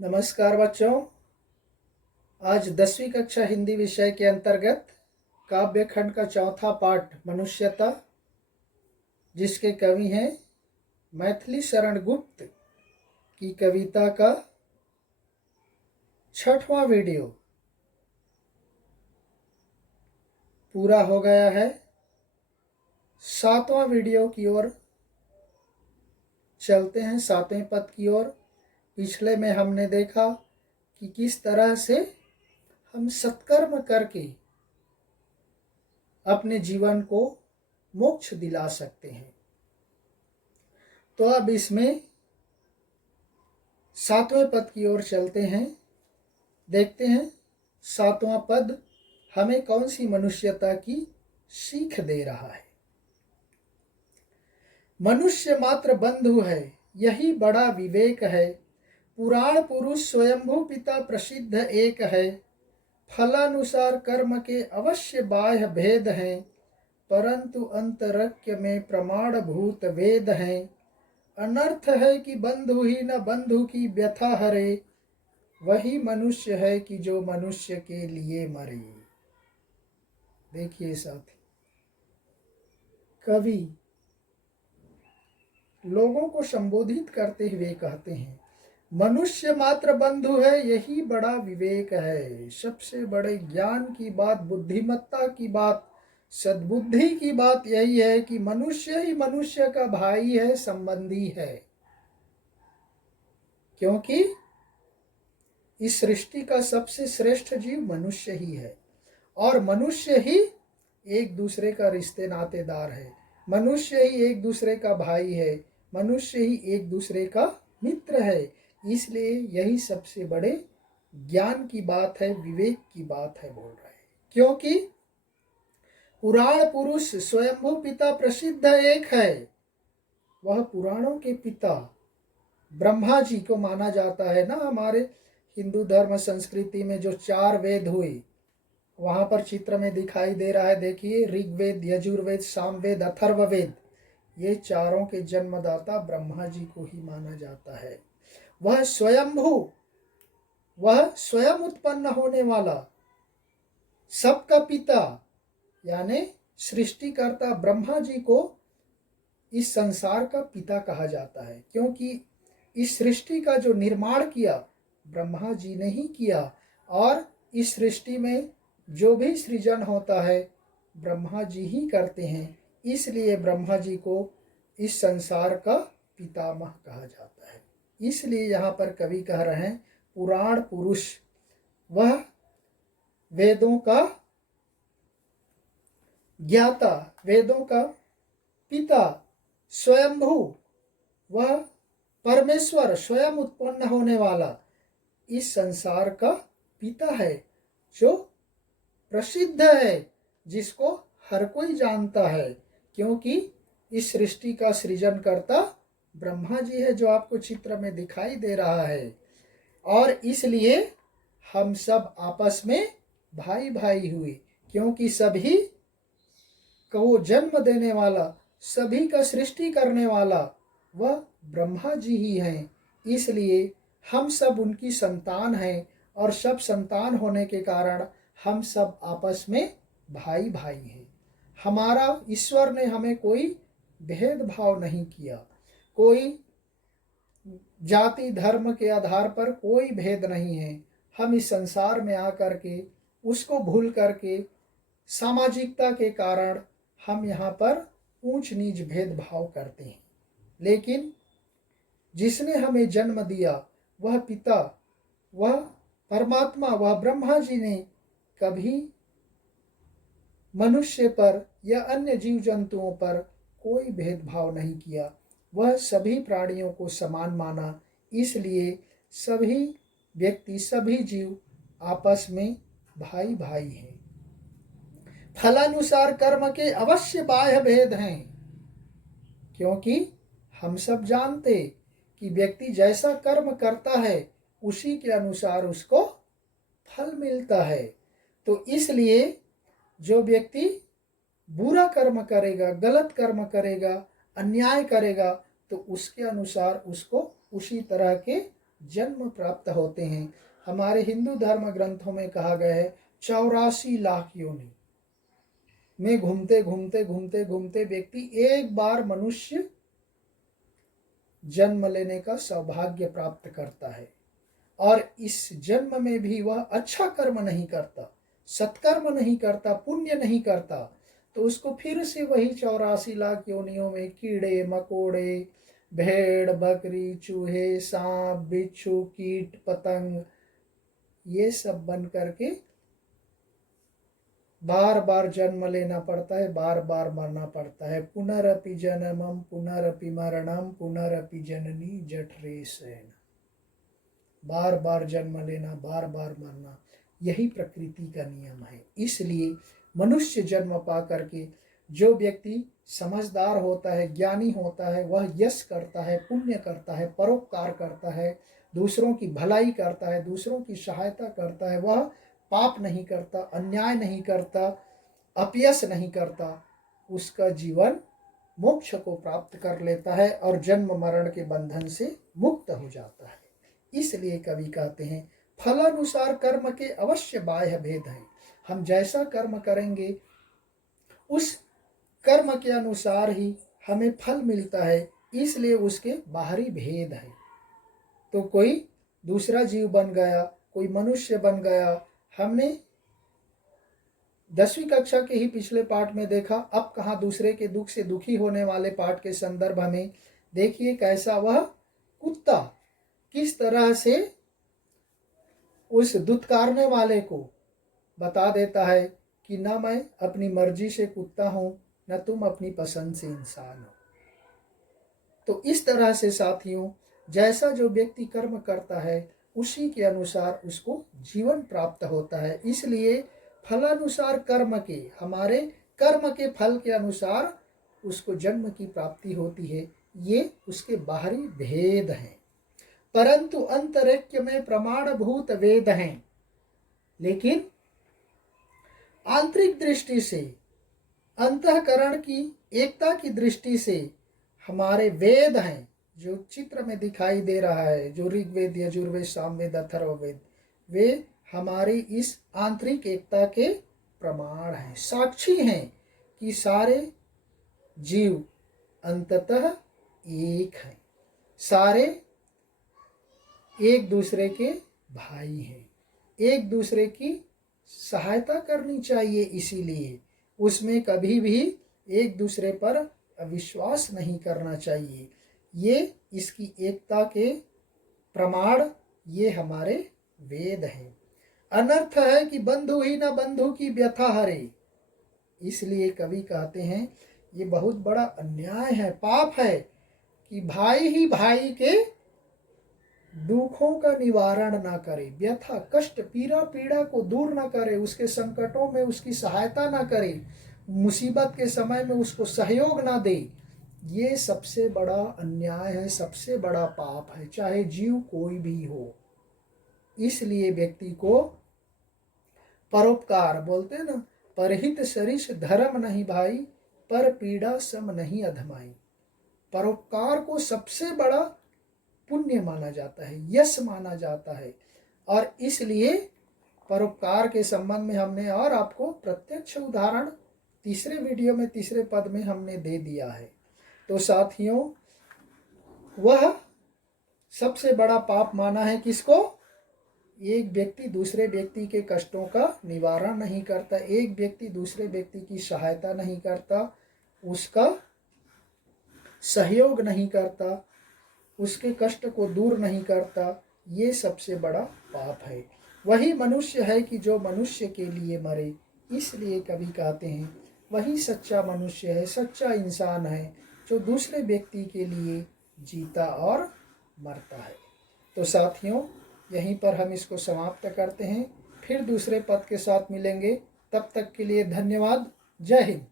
नमस्कार बच्चों। आज 10वीं कक्षा हिंदी विषय के अंतर्गत काव्य खंड का चौथा पाठ मनुष्यता, जिसके कवि हैं मैथिली शरण गुप्त की कविता का 6वां वीडियो पूरा हो गया है। 7वां वीडियो की ओर चलते हैं, 7वें पद की ओर। पिछले में हमने देखा कि किस तरह से हम सत्कर्म करके अपने जीवन को मोक्ष दिला सकते हैं। तो अब इसमें 7वें पद की ओर चलते हैं, देखते हैं 7वां पद हमें कौन सी मनुष्यता की सीख दे रहा है। मनुष्य मात्र बंधु है, यही बड़ा विवेक है। पुराण पुरुष स्वयंभू पिता प्रसिद्ध एक है। फलानुसार कर्म के अवश्य बाह्य भेद हैं, परंतु अंतरक्य में प्रमाण भूत वेद हैं। अनर्थ है कि बंधु ही न बंधु की व्यथा हरे, वही मनुष्य है कि जो मनुष्य के लिए मरे। देखिए साथी, कवि लोगों को संबोधित करते हुए कहते हैं मनुष्य मात्र बंधु है, यही बड़ा विवेक है। सबसे बड़े ज्ञान की बात, बुद्धिमत्ता की बात, सद्बुद्धि की बात यही है कि मनुष्य ही मनुष्य का भाई है, संबंधी है। क्योंकि इस सृष्टि का सबसे श्रेष्ठ जीव मनुष्य ही है और मनुष्य ही एक दूसरे का रिश्ते नातेदार है। मनुष्य ही एक दूसरे का भाई है, मनुष्य ही एक दूसरे का मित्र है। इसलिए यही सबसे बड़े ज्ञान की बात है, विवेक की बात है, बोल रहे हैं। क्योंकि पुराण पुरुष स्वयंभू पिता प्रसिद्ध एक है। वह पुराणों के पिता ब्रह्मा जी को माना जाता है ना। हमारे हिंदू धर्म संस्कृति में जो 4 वेद हुए, वहां पर चित्र में दिखाई दे रहा है, देखिए, ऋग्वेद, यजुर्वेद, सामवेद, अथर्ववेद, ये चारों के जन्मदाता ब्रह्मा जी को ही माना जाता है। वह स्वयंभू, वह स्वयं उत्पन्न होने वाला, सबका पिता यानी सृष्टिकर्ता ब्रह्मा जी को इस संसार का पिता कहा जाता है। क्योंकि इस सृष्टि का जो निर्माण किया ब्रह्मा जी ने ही किया और इस सृष्टि में जो भी सृजन होता है ब्रह्मा जी ही करते हैं। इसलिए ब्रह्मा जी को इस संसार का पितामह कहा जाता है। इसलिए यहाँ पर कवि कह रहे हैं पुराण पुरुष, वह वेदों का ज्ञाता, वेदों का पिता, स्वयंभू, वह परमेश्वर स्वयं उत्पन्न होने वाला इस संसार का पिता है, जो प्रसिद्ध है, जिसको हर कोई जानता है। क्योंकि इस सृष्टि का सृजन करता ब्रह्मा जी है, जो आपको चित्र में दिखाई दे रहा है। और इसलिए हम सब आपस में भाई भाई हुए, क्योंकि सभी को जन्म देने वाला, सभी का सृष्टि करने वाला वह ब्रह्मा जी ही हैं। इसलिए हम सब उनकी संतान हैं और सब संतान होने के कारण हम सब आपस में भाई भाई हैं। हमारा ईश्वर ने हमें कोई भेदभाव नहीं किया, कोई जाति धर्म के आधार पर कोई भेद नहीं है। हम इस संसार में आकर के उसको भूल करके सामाजिकता के कारण हम यहाँ पर ऊंच नीच भेदभाव करते हैं। लेकिन जिसने हमें जन्म दिया वह पिता, वह परमात्मा, वह ब्रह्मा जी ने कभी मनुष्य पर या अन्य जीव जंतुओं पर कोई भेदभाव नहीं किया। वह सभी प्राणियों को समान माना। इसलिए सभी व्यक्ति, सभी जीव आपस में भाई भाई हैं। फलानुसार कर्म के अवश्य बाह्य भेद हैं। क्योंकि हम सब जानते कि व्यक्ति जैसा कर्म करता है उसी के अनुसार उसको फल मिलता है। तो इसलिए जो व्यक्ति बुरा कर्म करेगा, गलत कर्म करेगा, अन्याय करेगा, तो उसके अनुसार उसको उसी तरह के जन्म प्राप्त होते हैं। हमारे हिंदू धर्म ग्रंथों में कहा गया है 84 लाख योनि में घूमते घूमते घूमते घूमते व्यक्ति एक बार मनुष्य जन्म लेने का सौभाग्य प्राप्त करता है, और इस जन्म में भी वह अच्छा कर्म नहीं करता, सत्कर्म नहीं करता, पुण्य नहीं करता, तो उसको फिर से वही 84 लाख योनियों में कीड़े मकोड़े, भेड़ बकरी, चूहे, सांप बिच्छू, कीट पतंग, ये सब बन करके बार बार जन्म लेना पड़ता है, बार बार मरना पड़ता है। पुनरपि जन्मम पुनरपि मरणम पुनरपि जननी जठरे शयन। बार बार जन्म लेना, बार बार मरना, यही प्रकृति का नियम है। इसलिए मनुष्य जन्म पा करके जो व्यक्ति समझदार होता है, ज्ञानी होता है, वह यश करता है, पुण्य करता है, परोपकार करता है, दूसरों की भलाई करता है, दूसरों की सहायता करता है, वह पाप नहीं करता, अन्याय नहीं करता, अपयश नहीं करता, उसका जीवन मोक्ष को प्राप्त कर लेता है और जन्म मरण के बंधन से मुक्त हो जाता है। इसलिए कवि कहते हैं फलानुसार कर्म के अवश्य बाह्य भेद है। हम जैसा कर्म करेंगे उस कर्म के अनुसार ही हमें फल मिलता है, इसलिए उसके बाहरी भेद है। तो कोई दूसरा जीव बन गया, कोई मनुष्य बन गया, हमने 10वीं कक्षा के ही पिछले पाठ में देखा, अब कहाँ दूसरे के दुख से दुखी होने वाले पाठ के संदर्भ में देखिए कैसा वह कुत्ता किस तरह से उस दुत्कारने वाले को बता देता है कि न मैं अपनी मर्जी से कुत्ता हूं, न तुम अपनी पसंद से इंसान हो। तो इस तरह से साथियों, जैसा जो व्यक्ति कर्म करता है उसी के अनुसार उसको जीवन प्राप्त होता है। इसलिए फलानुसार कर्म के, हमारे कर्म के फल के अनुसार उसको जन्म की प्राप्ति होती है। ये उसके बाहरी भेद हैं, परंतु अंतरिक्ष में प्रमाणभूत वेद हैं। लेकिन आंतरिक दृष्टि से, अंतःकरण की एकता की दृष्टि से हमारे वेद हैं, जो चित्र में दिखाई दे रहा है, जो ऋग्वेद, यजुर्वेद, सामवेद, अथर्ववेद, वे हमारी इस आंतरिक एकता के प्रमाण हैं, साक्षी हैं कि सारे जीव अंततः एक हैं, सारे एक दूसरे के भाई हैं, एक दूसरे की सहायता करनी चाहिए। इसीलिए उसमें कभी भी एक दूसरे पर अविश्वास नहीं करना चाहिए। ये इसकी एकता के प्रमाण, ये हमारे वेद हैं। अनर्थ है कि बंधु ही न बंधु की व्यथा हरे। इसलिए कवि कहते हैं ये बहुत बड़ा अन्याय है, पाप है कि भाई ही भाई के दुखों का निवारण ना करे, व्यथा कष्ट पीड़ा पीड़ा को दूर ना करे, उसके संकटों में उसकी सहायता ना करे, मुसीबत के समय में उसको सहयोग ना दे। ये सबसे बड़ा अन्याय है, सबसे बड़ा पाप है, चाहे जीव कोई भी हो। इसलिए व्यक्ति को परोपकार बोलते हैं ना, परहित सरिस धर्म नहीं भाई, पर पीड़ा सम नहीं अधमाई। परोपकार को सबसे बड़ा पुण्य माना जाता है, यश माना जाता है। और इसलिए परोपकार के संबंध में हमने और आपको प्रत्यक्ष उदाहरण तीसरे वीडियो में, तीसरे पद में हमने दे दिया है। तो साथियों, वह सबसे बड़ा पाप माना है किसको? एक व्यक्ति दूसरे व्यक्ति के कष्टों का निवारण नहीं करता, एक व्यक्ति दूसरे व्यक्ति की सहायता नहीं करता, उसका सहयोग नहीं करता, उसके कष्ट को दूर नहीं करता, ये सबसे बड़ा पाप है। वही मनुष्य है कि जो मनुष्य के लिए मरे। इसलिए कवि कहते हैं वही सच्चा मनुष्य है, सच्चा इंसान है, जो दूसरे व्यक्ति के लिए जीता और मरता है। तो साथियों, यहीं पर हम इसको समाप्त करते हैं, फिर दूसरे पद के साथ मिलेंगे। तब तक के लिए धन्यवाद। जय हिंद।